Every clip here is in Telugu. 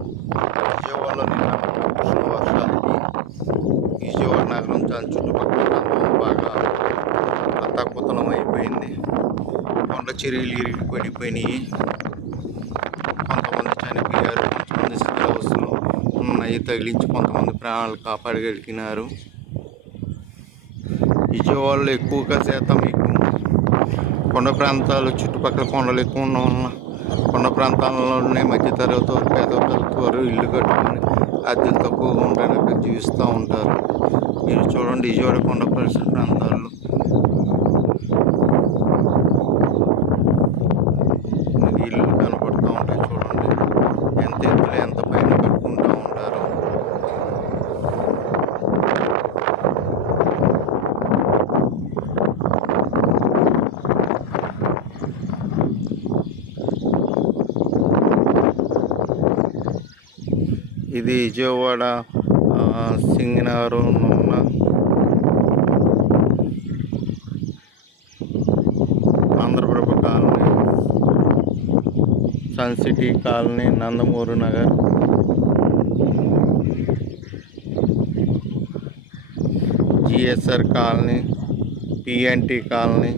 విజయవాడలో నిన్న కురిసిన వర్షాలకి విజయవాడ నగరం దాని చుట్టుపక్కల ప్రాంతం బాగా అతకుతలం అయిపోయింది కొండ చర్యలు ఇరిగి పడిపోయినాయి కొంతమంది చనిపోయారు కొంతమంది స్థితిలో ఉన్నాయి తగిలించి కొంతమంది ప్రాణాలు కాపాడగలిగినారు విజయవాడలో ఎక్కువగా శాతం మీకు కొండ ప్రాంతాలు చుట్టుపక్కల కొండలు ఎక్కువ ఉండడం వల్ల కొండ ప్రాంతాలలోనే మధ్యతరగతి వారు పేద తరగతి వారు ఇల్లు కట్టుకొని అద్దెలు తక్కువగా ఉండడానికి జీవిస్తూ ఉంటారు. మీరు చూడండి విజయవాడ కొండ పరిసర ప్రాంతాల్లో. ఇల్లు కనపడుతూ ఉంటాయి చూడండి ఎంత ఎత్తులో ఎంత పైన కట్టుకుంటూ ఉంటారు ఇది విజయవాడ ఆ, సింగనగరం ఉన్న Andhraprabha colony sun city colony Nandamuru Nagar. GSR colony PNT colony.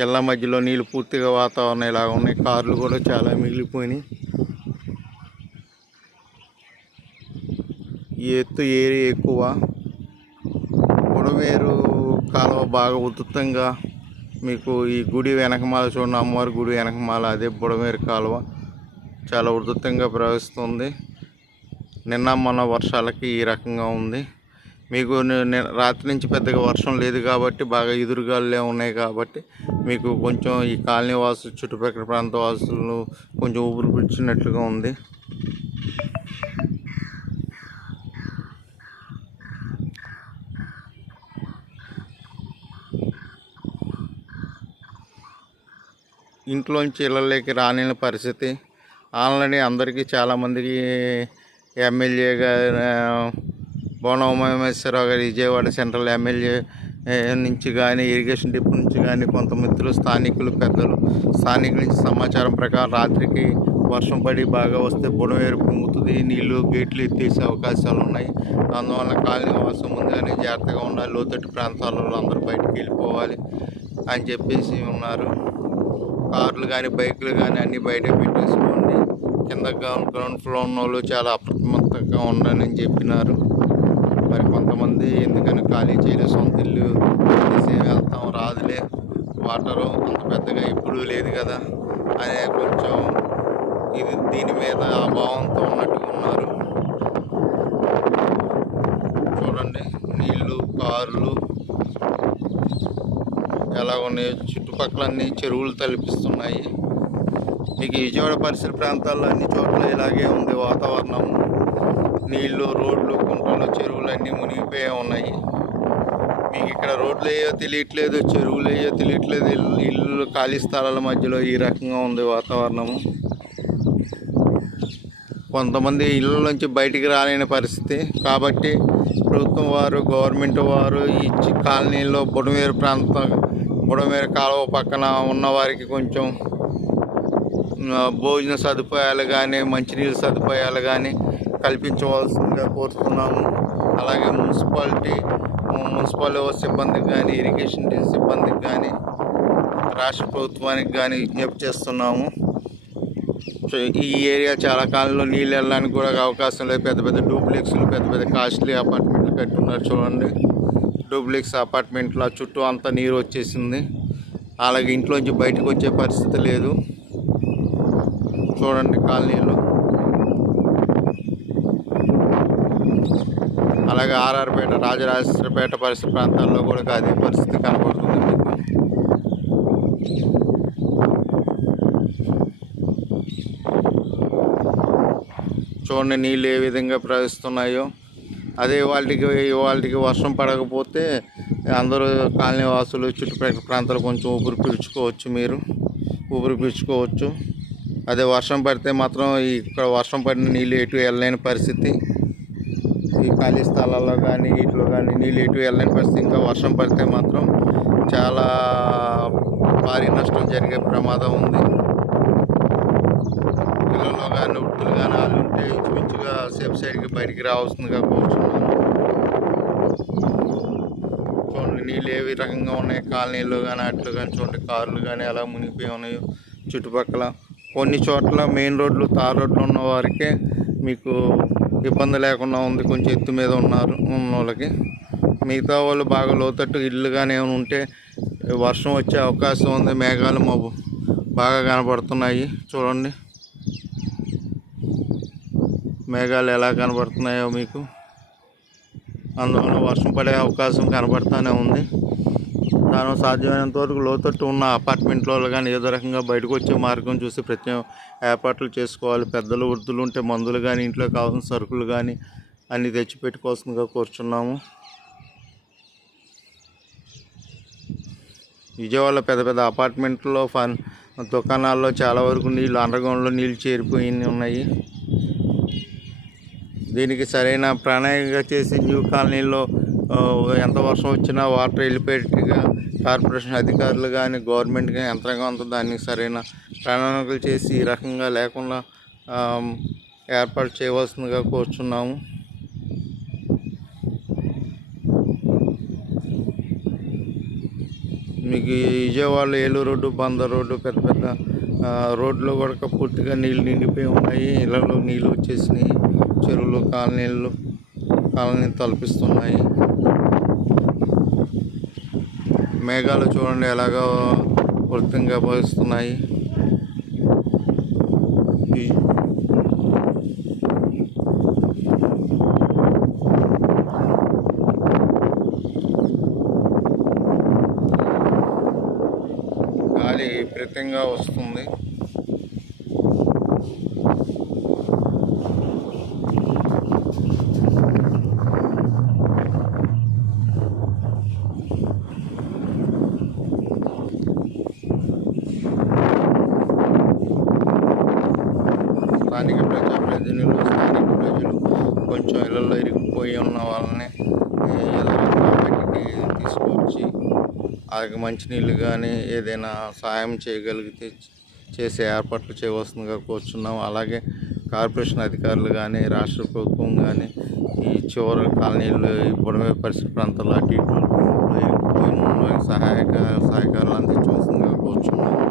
ఇళ్ళ మధ్యలో నీళ్ళు పూర్తిగా వాతావరణం ఇలా ఉన్నాయి. కార్లు కూడా చాలా మిగిలిపోయినాయి. ఎత్తు ఏరి ఎక్కువ. బుడవేరు కాలువ బాగా ఉధృతంగా మీకు ఈ గుడి వెనకమాల చూడండి. అమ్మవారి గుడి వెనకమాల అదే బుడమేరు కాలువ చాలా ఉధృతంగా ప్రవహిస్తుంది. నిన్న మొన్న వర్షాలకి ఈ రకంగా ఉంది. మీకు రాత్రి నుంచి పెద్దగా వర్షం లేదు కాబట్టి బాగా ఎదురుగాలే ఉన్నాయి కాబట్టి మీకు కొంచెం ఈ కాలనీ వాసులు చుట్టుపక్కల ప్రాంత వాసులు కొంచెం ఊపిరి పిలిచినట్లుగా ఉంది. ఇంట్లోంచి ఇళ్ళలోకి రాని పరిస్థితి. ఆల్రెడీ అందరికీ చాలామందికి ఎమ్మెల్యేగా బోనం ఉమామేశ్వరరావు గారు విజయవాడ సెంట్రల్ ఎమ్మెల్యే నుంచి కానీ ఇరిగేషన్ డిపో నుంచి కానీ కొంత మిత్రులు స్థానికులు పెద్దలు స్థానికుల నుంచి సమాచారం ప్రకారం రాత్రికి వర్షం పడి బాగా వస్తే బుడమేరు పొంగుతుంది నీళ్ళు గేట్లు ఎత్తేసే అవకాశాలు ఉన్నాయి. అందువల్ల కాలనీ వాసం ముందుగానే జాగ్రత్తగా ఉండాలి లోతట్టు ప్రాంతాలలో అందరూ బయటికి వెళ్ళిపోవాలి అని చెప్పేసి ఉన్నారు. కార్లు కానీ బైకులు కానీ అన్నీ బయట పెట్టేసుకోండి. కింద గ్రౌండ్ గ్రౌండ్ ఫ్లోర్ ఉన్న వాళ్ళు చాలా అప్రమత్తంగా ఉండాలని చెప్పినారు. మరి కొంతమంది ఎందుకని ఖాళీ చేయలేదు సొంత ఇల్లు వెళ్తాం రాదులే. వాటరు అంత పెద్దగా ఇప్పుడు లేదు కదా. అనే కొంచెం ఇది దీని మీద ఆ భావంతో ఉన్నట్టుగా ఉన్నారు. చూడండి నీళ్ళు కార్లు ఎలా ఉన్నాయో. చుట్టుపక్కల చెరువులు తలపిస్తున్నాయి. మీకు విజయవాడ పరిసర ప్రాంతాల్లో అన్ని చోట్ల ఇలాగే ఉంది వాతావరణం. నీళ్ళు రోడ్లు కుంటలు చెరువులు అన్నీ మునిగిపోయే ఉన్నాయి. మీకు ఇక్కడ రోడ్లు ఏయో తెలియట్లేదు చెరువులు ఏయో తెలియట్లేదు ఇల్లు ఖాళీ స్థలాల మధ్యలో ఈ రకంగా ఉంది వాతావరణము. కొంతమంది ఇళ్ళ నుంచి బయటికి రాలేని పరిస్థితి. కాబట్టి ప్రభుత్వం వారు గవర్నమెంట్ వారు ఈ కాలనీలో బుడమేరు ప్రాంతం బుడమేరు కాలువ పక్కన ఉన్నవారికి కొంచెం భోజన సదుపాయాలు కానీ మంచినీళ్ళ సదుపాయాలు కానీ కల్పించవలసిందిగా కోరుతున్నాము. అలాగే మున్సిపాలిటీ మున్సిపల్ సిబ్బందికి కానీ ఇరిగేషన్ సిబ్బందికి కానీ రాష్ట్ర ప్రభుత్వానికి కానీ విజ్ఞప్తి చేస్తున్నాము. ఈ ఏరియా చాలా కాలంలో నీళ్ళు వెళ్ళడానికి కూడా అవకాశం లేదు. పెద్ద పెద్ద డూప్లెక్స్లు పెద్ద పెద్ద కాస్ట్లీ అపార్ట్మెంట్లు కట్టున్నారు చూడండి. డూప్లెక్స్ అపార్ట్మెంట్లు ఆ చుట్టూ అంతా నీరు వచ్చేసింది. అలాగే ఇంట్లోంచి బయటకు వచ్చే పరిస్థితి లేదు. చూడండి కాలనీలో. అలాగే ఆర్ఆర్పేట రాజరాజేశ్వరపేట పరిసర ప్రాంతాల్లో కూడా అదే పరిస్థితి కనబడుతుంది. చూడండి నీళ్ళు ఏ విధంగా ప్రవహిస్తున్నాయో. అదే వాళ్ళకి వాళ్ళకి వర్షం పడకపోతే అందరూ కాలనీ వాసులు చుట్టుపక్కల ప్రాంతాలు కొంచెం ఊపిరి పీల్చుకోవచ్చు మీరు. ఊపిరి పీల్చుకోవచ్చు. అదే వర్షం పడితే మాత్రం ఇక్కడ వర్షం పడిన నీళ్ళు ఎటు వెళ్ళలేని పరిస్థితి. ఈ ఖాళీ స్థలాల్లో కానీ వీటిలో కానీ నీళ్ళు ఎటు వెళ్ళని పరిస్థితి. ఇంకా వర్షం పడితే మాత్రం చాలా భారీ నష్టం జరిగే ప్రమాదం ఉంది. పిల్లల్లో కానీ వృద్ధులు కానీ వాళ్ళు ఉంటే ఇంచుమించుగా సేఫ్ సైడ్కి బయటికి రావాల్సిందిగా కోరుచున్నాను. చూడండి నీళ్ళు ఏ రకంగా ఉన్నాయి? కాలనీలు కానీ అట్లు కానీ చూడండి కార్లు కానీ ఎలా మునిగిపోయి ఉన్నాయో చుట్టుపక్కల. కొన్ని చోట్ల మెయిన్ రోడ్లు తార్ రోడ్లు ఉన్న వారికే మీకు ఇబ్బంది లేకుండా ఉంది. కొంచెం ఎత్తు మీద ఉన్నారు ఉన్న వాళ్ళకి మిగతా వాళ్ళు బాగా లోతట్టు ఇల్లు కానీ ఏమైనా ఉంటే వర్షం వచ్చే అవకాశం ఉంది. మేఘాలు మబ్బు బాగా కనపడుతున్నాయి చూడండి. మేఘాలు ఎలా కనబడుతున్నాయో మీకు. అందువల్ల వర్షం పడే అవకాశం కనబడుతూనే ఉంది. తాను సాధ్యమైనంత వరకు లోతట్టు ఉన్న అపార్ట్మెంట్లో కానీ ఏదో రకంగా బయటకు వచ్చే మార్గం చూసి ప్రత్యే ఏర్పాట్లు చేసుకోవాలి. పెద్దలు వృద్ధులు ఉంటే మందులు కానీ ఇంట్లో కావాల్సిన సరుకులు కానీ అన్నీ తెచ్చిపెట్టుకోవాల్సిందిగా కోరుచున్నాము. విజయవాడలో పెద్ద పెద్ద అపార్ట్మెంట్లో ఫన్ దుకాణాల్లో చాలా వరకు నీళ్ళు అండర్గ్రౌండ్లో నీళ్ళు చేరిపోయి ఉన్నాయి. దీనికి సరైన ప్రణాళిక చేసి న్యూ కాలనీలో ఎంత వర్షం వచ్చినా వాటర్ వెళ్ళిపోయేట్టుగా కార్పొరేషన్ అధికారులు కానీ గవర్నమెంట్ కానీ యంత్రాంగం అంతా దానికి సరైన ప్రణాళికలు చేసి ఈ రకంగా లేకుండా ఏర్పాటు చేయవలసిందిగా కోరుచున్నాము. మీకు విజయవాడ విజయవాడలో ఏలూరు రోడ్డు బందర్ రోడ్డు పెద్ద పెద్ద రోడ్లు కూడా పూర్తిగా నీళ్ళు నిండిపోయి ఉన్నాయి. ఇళ్ళలో నీళ్ళు వచ్చేసినాయి. చెరువులు కాలనీలు కాలనీ తలపిస్తున్నాయి. మేఘాలు చూడండి ఎలాగో వృత్తంగా భావిస్తున్నాయి. గాలి విపరీతంగా వస్తుంది స్థానిక ప్రజాప్రతినిధులు స్థానిక ప్రజలు కొంచెం ఇళ్ళల్లో ఇరిగిపోయి ఉన్న వాళ్ళని ఏదో బయటికి తీసుకొచ్చి వాళ్ళకి మంచినీళ్ళు కానీ ఏదైనా సాయం చేయగలిగితే చేసే ఏర్పాట్లు చేయవలసిందిగా కోరుచున్నాం. అలాగే కార్పొరేషన్ అధికారులు కానీ రాష్ట్ర ప్రభుత్వం కానీ ఈ చివరి కాలనీలు ఈ బుడమే పరిసర ప్రాంతాల్లో అటు ఇటు సహాయక సహకారాలు అందించవలసిందిగా కోరుచున్నాము